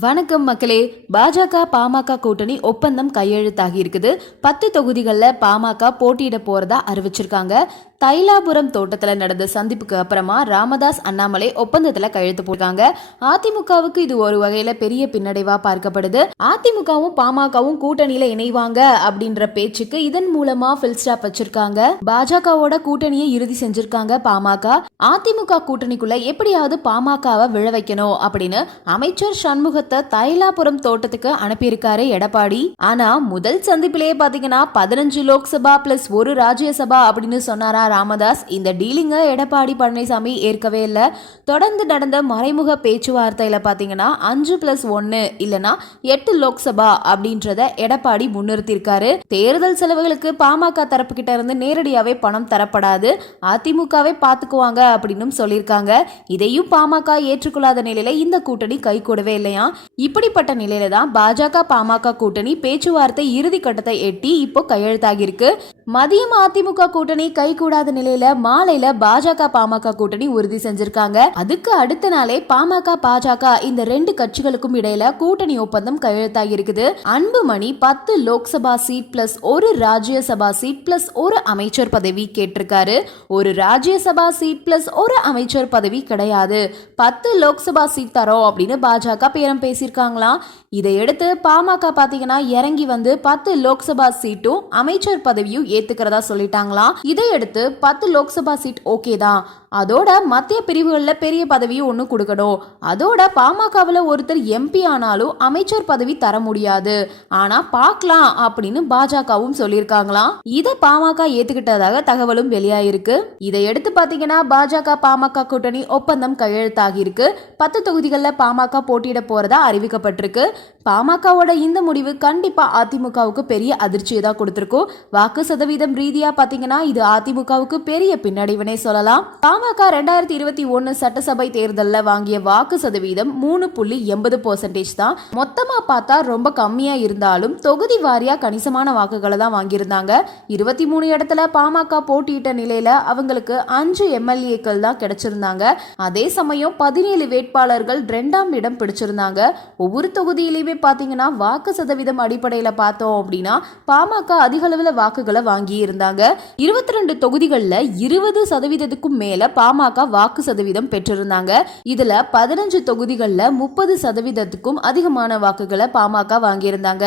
வணக்கம் மக்களே. பாஜக பாமக கூட்டணி ஒப்பந்தம் கையெழுத்தாகி இருக்குது. பத்து தொகுதிகளில் பாமக போட்டியிட போறதா அறிவிச்சிருக்காங்க. தைலாபுரம் தோட்டத்தில் நடந்த சந்திப்புக்கு அப்புறமா ராமதாஸ் அண்ணாமலை ஒப்பந்தத்தில் கையெழுத்து போட்டாங்க அதிமுகவுக்கு இது ஒரு வகையில பெரிய பின்னடைவா பார்க்கப்படுது. அதிமுகவும் பாமகவும் கூட்டணியில இணைவாங்க அப்படின்ற பேச்சுக்கு இதன் மூலமா பில் ஸ்டாப் வச்சிருக்காங்க. பாஜகவோட கூட்டணியை இறுதி செஞ்சிருக்காங்க பாமக. அதிமுக கூட்டணிக்குள்ள எப்படியாவது பாமகவை விழ வைக்கணும் அப்படின்னு அமைச்சர் சண்முகத்தை தைலாபுரம் தோட்டத்துக்கு அனுப்பியிருக்காரு எடப்பாடி. ஆனா முதல் சந்திப்பிலேயே பாத்தீங்கன்னா பதினஞ்சு லோக்சபா பிளஸ் ஒரு ராஜ்யசபா அப்படின்னு சொன்னாரா ராமதாஸ் இந்த டீலிங்கை எடப்பாடி பழனிசாமி ஏற்கவே இல்லை. தொடர்ந்து நடந்த மறைமுக பேச்சுவார்த்தையில பார்த்தீங்கன்னா அஞ்சு பிளஸ் ஒன்னு இல்லைனா எட்டு லோக்சபா அப்படின்றத எடப்பாடி முன்னிறுத்தியிருக்காரு தேர்தல் செலவுகளுக்கு பாமக தரப்பு கிட்ட இருந்து நேரடியாகவே பணம் தரப்படாது. அதிமுகவே பார்த்துக்குவாங்க அப்படின்னு சொல்லியிருக்காங்க இதையும் பாமக ஏற்றுக்கொள்ளாத நிலையில இந்த கூட்டணி கை கூடவே இல்லையா? இப்படிப்பட்ட நிலையில தான் பாஜக பாமக கூட்டணி பேச்சுவார்த்தை இறுதி கட்டத்தை எட்டி இப்போ கையெழுத்தாகியிருக்கு. மதியம் அதிமுக கூட்டணி கை கூடாத நிலையில மாலையில பாஜக பாமக கூட்டணி உறுதி செஞ்சிருக்காங்க. அதுக்கு அடுத்த நாளே பாமக பாஜக இந்த ரெண்டு கட்சிகளுக்கும் இடையில கூட்டணி ஒப்பந்தம் கையெழுத்தாகி இருக்குது அன்புமணி பத்து லோக்சபா சீட் பிளஸ் ஒரு ராஜ்யசபா சீட் பிளஸ் ஒரு அமைச்சர் பதவி கேட்டிருக்காரு. ஒரு ராஜ்யசபா சீட் பிளஸ் ஒரு அமைச்சர் பதவி கிடையாது. பத்து லோக்சபா சீட் தரோம் அப்படின்னு பாஜக பேரம் பேசியிருக்காங்களாம். இதையடுத்து பாமக பாத்தீங்கன்னா இறங்கி வந்து பத்து லோக்சபா சீட்டும் அமைச்சர் பதவியும் ஏத்துக்கிறதா சொல்லிட்டாங்களா? இதையடுத்து பத்து லோக்சபா சீட் ஓகே தான் அதோட மத்திய பிரிவுகளில் பெரிய பதவியும் ஒன்று கொடுக்கணும். அதோட பாமகவில் ஒருத்தர் எம்பி ஆனாலும் அமைச்சர் பதவி தர முடியாது. ஆனால் பார்க்கலாம் அப்படின்னு பாஜகவும் சொல்லியிருக்காங்களாம். இதை பாமக ஏத்துக்கிட்டதாக தகவலும் வெளியாயிருக்கு. இதை எடுத்து பார்த்தீங்கன்னா பாஜக பாமக கூட்டணி ஒப்பந்தம் கையெழுத்தாகி இருக்கு பத்து தொகுதிகளில் பாமக போட்டியிட போறதா அறிவிக்கப்பட்டிருக்கு. பாமகவோட இந்த முடிவு கண்டிப்பா அதிமுகவுக்கு பெரிய அதிர்ச்சியை தான் கொடுத்திருக்கும். வாக்கு சதவீதம் ரீதியா பாத்தீங்கன்னா இது அதிமுகவுக்கு பெரிய பின்னடைவுனே சொல்லலாம். பாமக ரெண்டாயிரத்தி இருபத்தி ஒன்னு சட்டசபை தேர்தலில் வாங்கிய வாக்கு சதவீதம் மூணு புள்ளி எண்பது பர்சன்டேஜ் தான். மொத்தமா பார்த்தா ரொம்ப கம்மியா இருந்தாலும் தொகுதி வாரியா கணிசமான வாக்குகளை தான் வாங்கியிருந்தாங்க. இருபத்தி மூணு இடத்துல பாமக போட்டியிட்ட நிலையில அவங்களுக்கு அஞ்சு எம்எல்ஏக்கள் தான் கிடைச்சிருந்தாங்க. அதே சமயம் பதினேழு வேட்பாளர்கள் ரெண்டாம் இடம் பிடிச்சிருந்தாங்க. ஒவ்வொரு தொகுதியிலையுமே பார்த்தீங்கன்னா வாக்கு சதவீதம் அடிப்படையில் பார்த்தோம் அப்படின்னா பாமக அதிக அளவில் வாக்குகளை வாங்கி இருந்தாங்க இருபத்தி ரெண்டு தொகுதிகளில் இருபது சதவீதத்துக்கும் மேலே பாமக வாக்கு சதவீதம் பெற்றிருந்தாங்க. இதுல பதினஞ்சு தொகுதிகளில் முப்பது சதவீதத்துக்கும் அதிகமான வாக்குகளை பாமக வாங்கியிருந்தாங்க.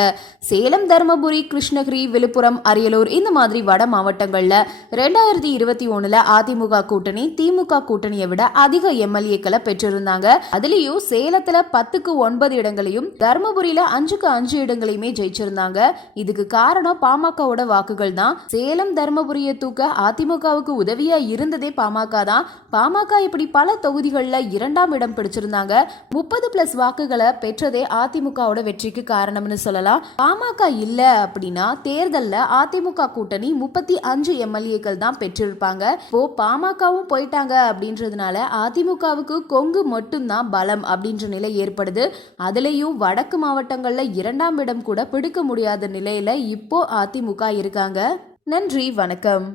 சேலம் தருமபுரி கிருஷ்ணகிரி விழுப்புரம் அரியலூர் இந்த மாதிரி வட மாவட்டங்கள்ல ரெண்டாயிரத்தி இருபத்தி ஒண்ணுல அதிமுக கூட்டணி திமுக கூட்டணியை விட அதிக எம்எல்ஏக்களை பெற்றிருந்தாங்க. அதுலயும் சேலத்துல பத்துக்கு ஒன்பது இடங்களையும் தருமபுரியில அஞ்சுக்கு அஞ்சு இடங்களையுமே ஜெயிச்சிருந்தாங்க. இதுக்கு காரணம் பாமகவோட வாக்குகள் தான். சேலம் தருமபுரியை தூக்க அதிமுகவுக்கு உதவியா இருந்ததே பாமக தான். பாமக இப்படி பல தொகுதிகளில் இரண்டாம் இடம் பிடிச்சிருந்தாங்க. முப்பது பிளஸ் வாக்குகளை பெற்றதே அதிமுகவோட வெற்றிக்கு காரணம்னு சொல்லலாம். பாமக இல்ல அப்படின்னா தேர்தலில் அதிமுக கூட்டணி முப்பத்தி அஞ்சு எம்எல்ஏக்கள் தான் பெற்றிருப்பாங்க. இப்போ பாமகவும் போயிட்டாங்க அப்படின்றதுனால அதிமுகவுக்கு கொங்கு மட்டும்தான் பலம் அப்படின்ற நிலை ஏற்படுது. அதுலேயும் வடக்கு மாவட்டங்களில் இரண்டாம் இடம் கூட பிடிக்க முடியாத நிலையில இப்போ அதிமுக இருக்காங்க. நன்றி வணக்கம்.